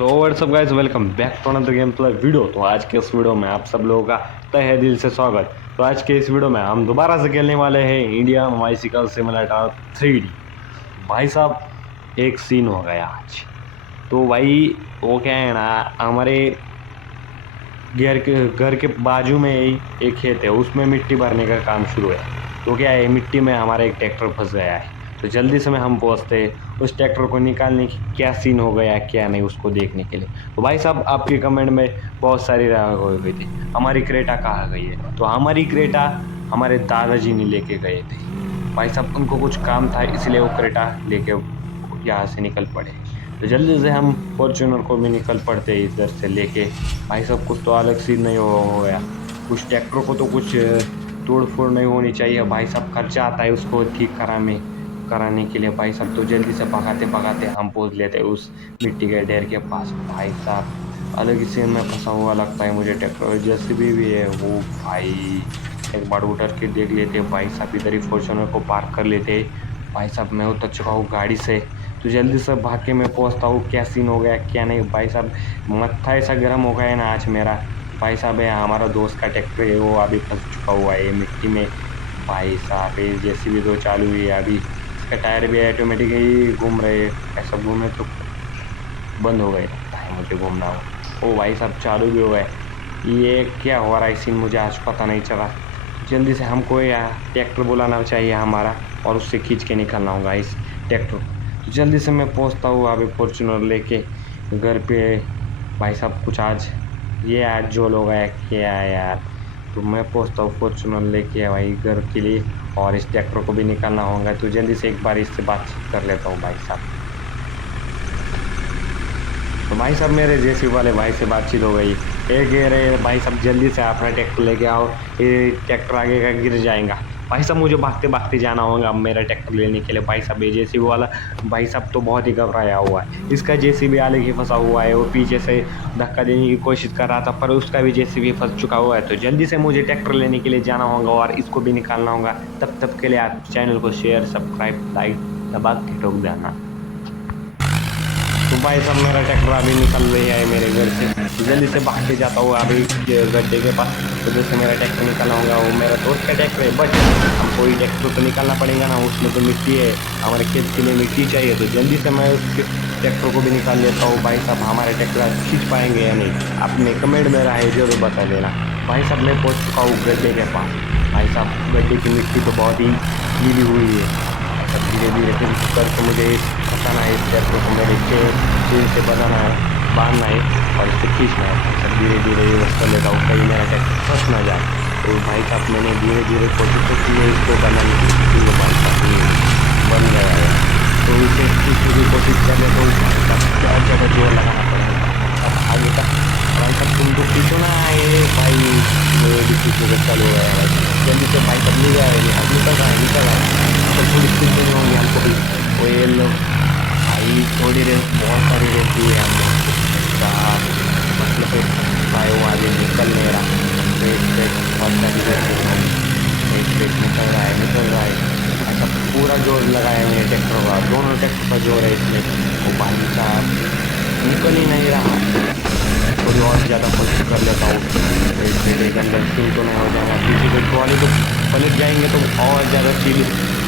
So what's up guys, welcome back to another game play video. तो आज के इस वीडियो में आप सब लोगों का तहे दिल से स्वागत। तो आज के इस वीडियो में हम दोबारा से खेलने वाले हैं इंडिया बाइसिकल सिमुलेटर 3D। भाई साहब एक सीन हो गया आज। तो भाई वो क्या है ना, हमारे घर के बाजू में ही एक खेत है, उसमें मिट्टी भरने का काम शुरू है। तो क्या है, मिट्टी में हमारा एक ट्रैक्टर फंस गया है। तो जल्दी से में हम पहुँचते उस ट्रैक्टर को निकालने की, क्या सीन हो गया क्या नहीं उसको देखने के लिए। तो भाई साहब आपके कमेंट में बहुत सारी राय हो गई थी, हमारी क्रेटा कहाँ गई है। तो हमारी क्रेटा हमारे दादाजी ने लेके गए थे। भाई साहब उनको कुछ काम था, इसलिए वो क्रेटा लेके यहाँ से निकल पड़े। तो जल्दी से हम फॉर्च्यूनर को भी निकल पड़ते इधर से लेके। भाई साहब कुछ तो अलग सीन नहीं हो गया। कुछ ट्रैक्टर को तो कुछ तोड़ फोड़ नहीं होनी चाहिए। भाई साहब खर्चा आता है उसको ठीक कराने के लिए। भाई साहब तो जल्दी से भगाते भगाते हम पहुंच लेते उस मिट्टी के ढेर के पास। भाई साहब अलग ही सीन में फंसा हुआ लगता है मुझे। ट्रैक्टर जैसे भी है वो भाई, एक बार उतर के देख लेते भाई साहब, इधर ही फॉर्च्यूनर को पार्क कर लेते। भाई साहब मैं उतर चुका हूँ गाड़ी से। तो जल्दी से भाग के मैं पहुँचता हूँ क्या सीन हो गया क्या नहीं। भाई साहब मत्था ऐसा गर्म हो गया है ना आज मेरा। भाई साहब है हमारा दोस्त का ट्रैक्टर है, वो अभी फंस चुका हुआ है मिट्टी में। भाई साहब ये जैसी भी तो चालू हुई है अभी, इसका टायर भी ऑटोमेटिक ही घूम रहे हैं। ऐसा घूमे तो बंद हो गए, भाई मुझे घूमना हो। ओ भाई साहब चालू भी हो गए। ये क्या हो रहा है सीन, मुझे आज पता नहीं चला। जल्दी से हमको यार ट्रैक्टर बुलाना चाहिए हमारा, और उससे खींच के निकलना होगा इस ट्रैक्टर। तो जल्दी से मैं पहुंचता हूँ अभी फॉर्च्यूनर लेके घर पे। भाई साहब कुछ आज जो लोग है क्या है यार। तो मैं पहुंचता हूँ फॉर्च्यूनर लेके भाई घर के लिए, और इस ट्रैक्टर को भी निकालना होगा। तो जल्दी से एक बार इससे बातचीत कर लेता हूँ भाई साहब। तो भाई साहब मेरे जेसी वाले भाई से बातचीत हो गई। ये कह रहे भाई साहब जल्दी से अपना ट्रैक्टर लेके आओ, ये ट्रैक्टर आगे का गिर जाएगा। भाई साहब मुझे भागते भागते जाना होगा अब मेरा ट्रैक्टर लेने के लिए। भाई साहब ये जेसीबी वाला भाई साहब तो बहुत ही घबराया हुआ है। इसका जेसीबी आगे ही फंसा हुआ है, वो पीछे से धक्का देने की कोशिश कर रहा था, पर उसका भी जेसीबी फंस चुका हुआ है। तो जल्दी से मुझे ट्रैक्टर लेने के लिए जाना होगा और इसको भी निकालना होगा। तब के लिए आप चैनल को शेयर सब्सक्राइब लाइक दबा के ठोक देना। तो भाई साहब मेरा ट्रैक्टर अभी निकल रही है मेरे घर से। जल्दी से भाग के जाता हूँ अभी गड्ढे के पास। तो जैसे मेरा ट्रैक्टर निकलना होगा, वो मेरा दोस्त का ट्रैक्टर है, बट हमको ही ट्रैक्टर तो निकालना पड़ेगा ना, उसमें तो मिट्टी है, हमारे खेत के लिए मिट्टी चाहिए। तो जल्दी से मैं उसके ट्रैक्टर को भी निकाल लेता हूँ। भाई साहब हमारे ट्रैक्टर खींच पाएंगे या नहीं, आपने कमेंट में राय जरूर बता देना। भाई साहब मैं पहुँच चुका हूँ गड्ढे के पास। भाई साहब गड्ढे की मिट्टी तो बहुत ही गीली हुई है। धीरे धीरे करके मुझे फंसाना है इस ट्रैक्टर को, मेरे चेन से बनाना है, बांधना है और इससे खींचना है। सब धीरे धीरे यूज़ कर लेता हूँ, कहीं मेरा ट्रैक्टर फंस ना जाए। तो भाई साहब मैंने धीरे धीरे कोशिश तो की है इसको बनाने की, भाई साहब बन गया है। तो इसे खींचने की कोशिश कर लेता हूँ। भाई साहब क्या ज़्यादा जोर लगाना पड़ेगा आगे का। भाई साहब तुम तो खींचो ना, ये भाई मेरे भी खींचने का चालू हो गया है। जल्दी से भाई साहब निकल रहा है। तो थोड़ी स्पीड में होंगे हमको भी। वो ये लोग भाई थोड़ी रेस, बहुत सारी रेस दी है हमने साहब, मतलब भाई वो आगे निकल नहीं रहा। बहुत सारी रेस निकल रहा है। ऐसा पूरा जोर लगाया है मैंने ट्रैक्टर का, दोनों ट्रैक्टर का जोर है इसमें। वो भाई साहब निकल ही नहीं रहा। थोड़ी और ज़्यादा कोशिश कर लेता हूँ, एक अंदर सील तो नहीं हो जाएगा, पीछे से ट्रॉली तो पलट जाएंगे तो और ज़्यादा सील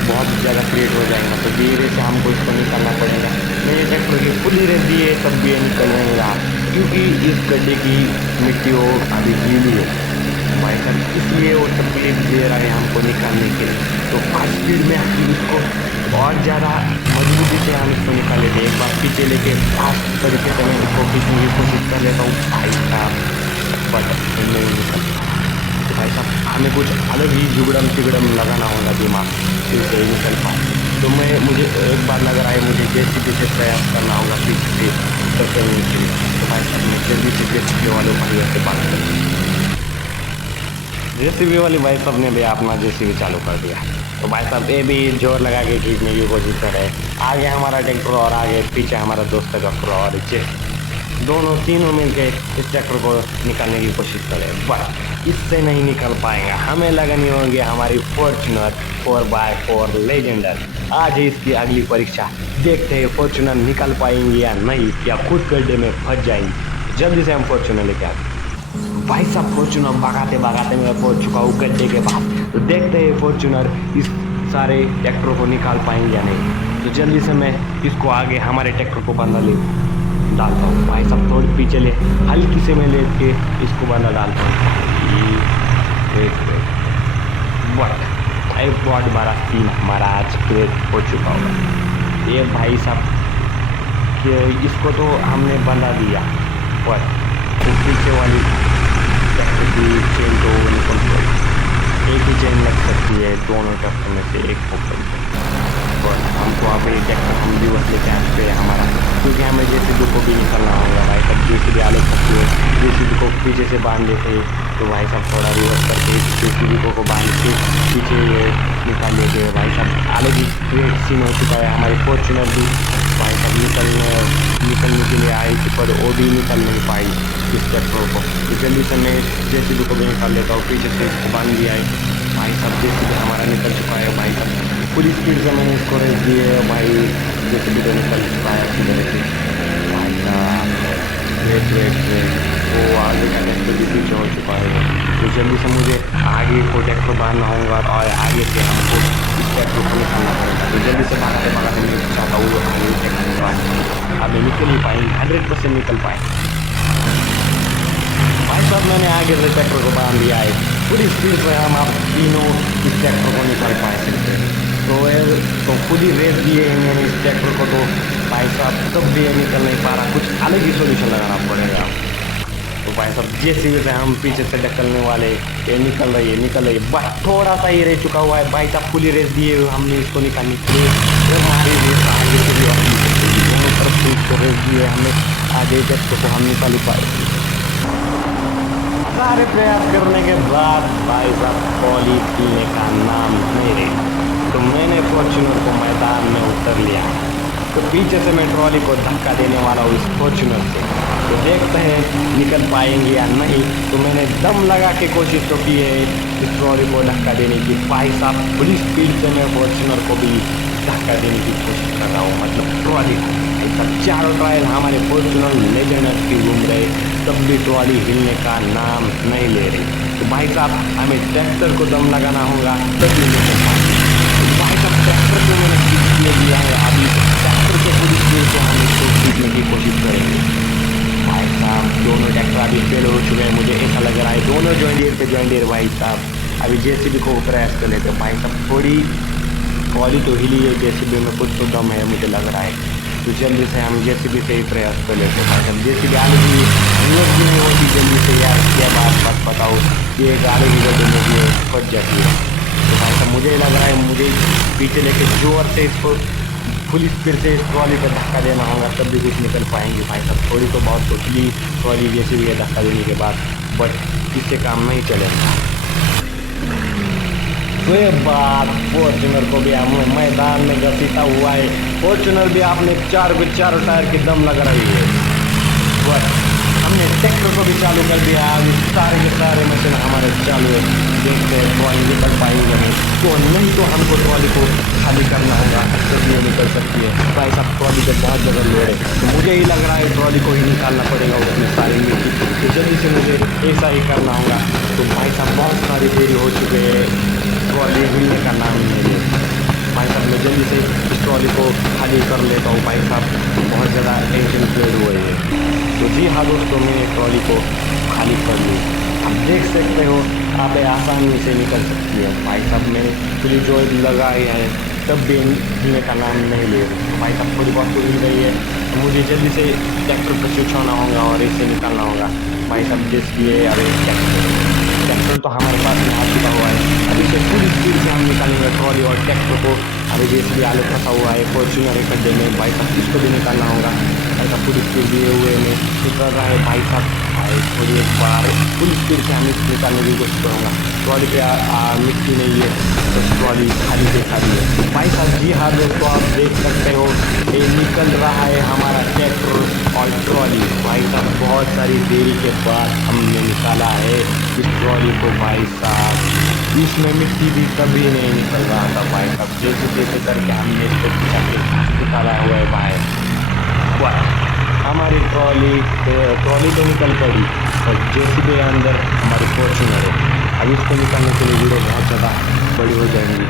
बहुत ज़्यादा क्रिएट हो जाएगा। तो धीरे से हमको इसको निकालना पड़ेगा। मेरे ट्रैक्टर की फुल रेस दी है तब भी ये निकल नहीं रहा, क्योंकि इस गड्ढे की मिट्टी वो अभी गीली है। भाई साहब इसलिए वो तकलीफ दे रहा है हमको निकालने के लिए। तो फास्ट स्पीड में हम इसको और ज़्यादा मजबूती से हम इसको निकाल लेते हैं। एक बार पीछे लेके फास्ट तरीके से मैं इसको खींचने की कोशिश कर लेता हूँ। भाई साहब बट नहीं निकल। तो भाई साहब हमें कुछ अलग ही जुगड़म तिगड़म लगाना होगा दिमाग, फिर से निकल पाए। तो मुझे एक बार लग रहा है मुझे जेसीबी से प्रयास करना होगा फिर से करने के लिए। तो भाई साहब मैं जल्दी से जेसीबी वालों भैया से बात करूँ। जेसीबी वाली भाई साहब ने भी अपना जेसीबी चालू कर दिया। तो भाई साहब ये भी जोर लगा के खींचने की कोशिश कर रहे हैं। आगे हमारा ट्रैक्टर और आगे पीछे हमारा दोस्त का ट्रैक्टर, और दोनों तीनों मिलके इस ट्रैक्टर को निकालने की कोशिश करें, बट इससे नहीं निकल पाएंगे। हमें लगानी होगी हमारी फॉर्च्यूनर 4x4 लेजेंडर। आज है इसकी अगली परीक्षा। देखते हैं फॉर्च्यूनर निकल पाएंगे या नहीं, या खुद गड्ढे में फंस जाएंगे। जल्दी से हम फॉर्च्यूनर लेके आते हैं। भाई साहब फॉर्च्यूनर भगाते भगाते मैं पहुंच चुका हूँ गड्ढे के पास। तो देखते हैं फॉर्च्यूनर इस सारे ट्रैक्टर को निकाल पाएंगे या नहीं। तो जल्दी से मैं इसको आगे हमारे ट्रैक्टर को बंदा ले डालता हूँ। भाई साहब थोड़ी पीछे ले, हल्की से मैं लेट के इसको बंदा डालता हूँ। एक बहुत बड़ा सीन हमारा आज क्रिएट हो चुका होगा। ये भाई साहब कि इसको तो हमने बंदा दिया, पर पीछे वाली ट्रैक्टर की चेन तो निकल गई। एक ही चेन लग सकती है दोनों ट्रैक्टर में से एक को। और हमको अब ये ट्रैक्टर हम भी वैसे कैंप पे हमारा, क्योंकि हमें जेसीबी को भी निकलना होगा। भाई साहब जेसीबी आलू सकती है, जेसीबी को पीछे से बांध देते, तो भाई साहब थोड़ा रिवर्स करके जेसीबी को बांध के पीछे निकाल लेते हैं। भाई साहब आलू भी क्रिएट सीन हो चुका है। हमारे फॉर्च्यूनर भी भाई साहब निकलने के लिए आई थी, पर वो भी निकल नहीं पाई इस ट्रैक्टर को। तो जल्दी से मैं जेसीबी को भी निकाल लेता हूँ, पीछे से इसको बांध दिया है। भाई साहब जेसीबी हमारा निकल चुका है। भाई साहब पूरी स्पीड से मैंने इसको रेस दी है। भाई जेसीबी तो निकल चुका है अच्छी तरह से। भाई साहब वेट वो आगे का ट्रैक्टर भी पीछे हो चुका है। तो जल्दी से मुझे आगे को ट्रैक्टर बांधना होगा और आगे से हमको इस ट्रैक्टर को निकालना पड़ेगा। तो जल्दी से भागते भागते मैं चाहता हूँ आगे ट्रैक्टर को बांध, अब निकल ही पाएंगे, 100% निकल पाएंगे। भाई साहब मैंने आगे से ट्रैक्टर को बांध दिया है, पूरी स्पीड से हम आप तीनों इस ट्रैक्टर को निकाल पाएंगे। तो खुद ही रेस दिए हैं मैंने इस ट्रैक्टर को। तो भाई साहब तब भी ये निकल नहीं पा रहा, कुछ अलग ही सोल्यूशन लगाना पड़ेगा। तो भाई साहब जेसीबी से हम पीछे से ढकलने वाले, ये निकल रही है बस थोड़ा सा ही रह चुका हुआ है। भाई साहब पूरी रेस दिए हमने इसको निकालने के लिए। जब हमारी रेस आगे से भी दोनों तरफ से इसको रेस दिए हमने, आगे ट्रैक्टर को हम निकाल ही पाए। सारे प्रयास करने के बाद भाई साहब ट्रॉली खिलने का नाम नहीं रहा। तो मैंने फॉर्च्यूनर को मैदान में उतर लिया। तो पीछे से मैं ट्रॉली को धक्का देने वाला हूँ इस फॉर्च्यूनर से। तो देखते हैं निकल पाएंगे या नहीं। तो मैंने दम लगा के कोशिश तो की है इस ट्रॉली को धक्का देने की। भाई साहब पूरी स्पीड से मैं फॉर्च्यूनर को भी धक्का देने की कोशिश कर रहा हूँ, मतलब ट्रॉली को। सब चारों ट्रायल हमारे फॉर्च्यूनर लेजेंडर की घूम रहे, तब भी ट्रॉली हिलने का नाम नहीं ले रही। तो भाई साहब हमें ट्रैक्टर को दम लगाना होगा तभी निकल पाएंगे। भाई साहब ट्रैक्टर को मैंने खींच दिया है, अभी ट्रैक्टर के पूरी स्पीड से हम इसको खींचने की कोशिश करेंगे। भाई साहब दोनों ट्रैक्टर अभी फेल हो चुके हैं, मुझे ऐसा लग रहा है दोनों जॉइंडियर पे जॉइंडियर। भाई साहब अभी जेसीबी को प्रयास कर लेते। भाई साहब थोड़ी ट्रॉली तो हिली है, जेसीबी में कुछ तो दम है मुझे लग रहा है। तो जल्दी से हम जेसीबी से ही प्रयास कर लेते। भाई साहब जेसीबी आगे भी रिवर्स भी नहीं होती जल्दी से यार, क्या बात बताओ कि एक आगे की गड्ढे में भी फट जाती है। तो भाई साहब मुझे लग रहा है मुझे पीछे लेके जोर से इसको फुल स्पीड से इस ट्रॉली पर धक्का देना होगा, तब भी कुछ निकल पाएंगे। भाई साहब थोड़ी तो बहुत तो खुली ट्रॉली जेसीबी के धक्का देने के बाद, बट इससे काम नहीं चलेगा। तो ये बात फॉर्च्यूनर को भी हम मैदान में घसीटा हुआ है। फॉर्च्यूनर भी आपने चारों टायर की दम लगा रही है, बस हमने ट्रैक्टर को भी चालू कर दिया। अभी सारे के सारे मशीन हमारे चालू है। देखते हैं ट्रॉली निकल पाएंगे नहीं, तो नहीं तो हमको ट्रॉली को खाली करना होगा, तब ये निकल सकती है। भाई साहब ट्रॉली पे बहुत ज़्यादा लोड है, तो मुझे ही लग रहा है ट्रॉली को ही निकालना पड़ेगा उसमें सारी मिट्टी। तो जल्दी से मुझे ऐसा ही करना होगा। तो भाई साहब बहुत सारी देरी हो चुके हैं, ट्रॉली हिलने का नाम नहीं है। भाई साहब मैं जल्दी से इस ट्रॉली को खाली कर लेता हूँ। भाई साहब बहुत ज़्यादा टेंशन क्रिएट हुए है। तो जी हाँ दोस्तों मैंने ट्रॉली को खाली कर ली। आप देख सकते हो आप आसानी से निकल सकती है। भाई साहब मैंने पूरी जो लगाई है तब भी हिलने का नाम नहीं ले रही। तो भाई साहब थोड़ी बहुत तो हिल रही है, तो मुझे जल्दी से ट्रैक्टर पर स्विच होना होगा और इससे निकालना होगा। भाई साहब जिसलिए अरे ट्रैक्टर तो हमारे पास में आ चुका हुआ है। अभी से पूरी स्पीड से हम निकालेंगे ट्रॉली और ट्रैक्टर को। अभी जैसे भी आलू फंसा हुआ है फॉर्च्यूनर एक गड्ढे में, भाई साहब इसको भी निकालना होगा। भाई साहब पूरी स्पीड दिए हुए में निकल रहा है। भाई साहब थोड़ी एक बार फुल स्पीड से हम इसको निकालने की कोशिश करूँगा। ट्रॉली पे मिट्टी नहीं है तो ट्रॉली खाली दिखा दी है। भाई साहब जी हाँ दोस्तों आप देख सकते हो ये निकल रहा है हमारा ट्रैक्टर और ट्रॉली। भाई साहब बहुत सारी देरी के बाद हमने निकाला है इस ट्रॉली को। भाई साहब इसमें मिट्टी भी कभी नहीं निकल रहा था भाई साहब, जैसे तैसे करके हमने इसको खींचा के निकाला हुआ है बाहर। वाह! हमारी ट्रॉली तो निकल पड़ी और जेसीबी अंदर हमारी फॉर्च्यूनर है। अब इसको निकालने के लिए वीडियो बहुत ज़्यादा बड़ी हो जाएंगी।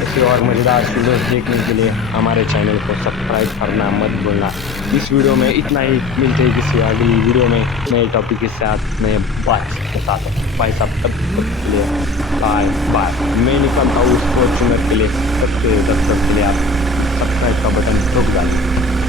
ऐसे और मज़ेदार वीडियोस देखने के लिए हमारे चैनल को सब्सक्राइब करना मत भूलना। इस वीडियो में इतना ही, मिलते हैं किसी अगली वीडियो में नए टॉपिक के साथ, नए बात के साथ। भाई साहब तब तक के लिए बाय बाय। मैं निकलता हूँ उस फॉर्च्यूनर के लिए, तब के लिए आप सब्सक्राइब का बटन ठोक डालें।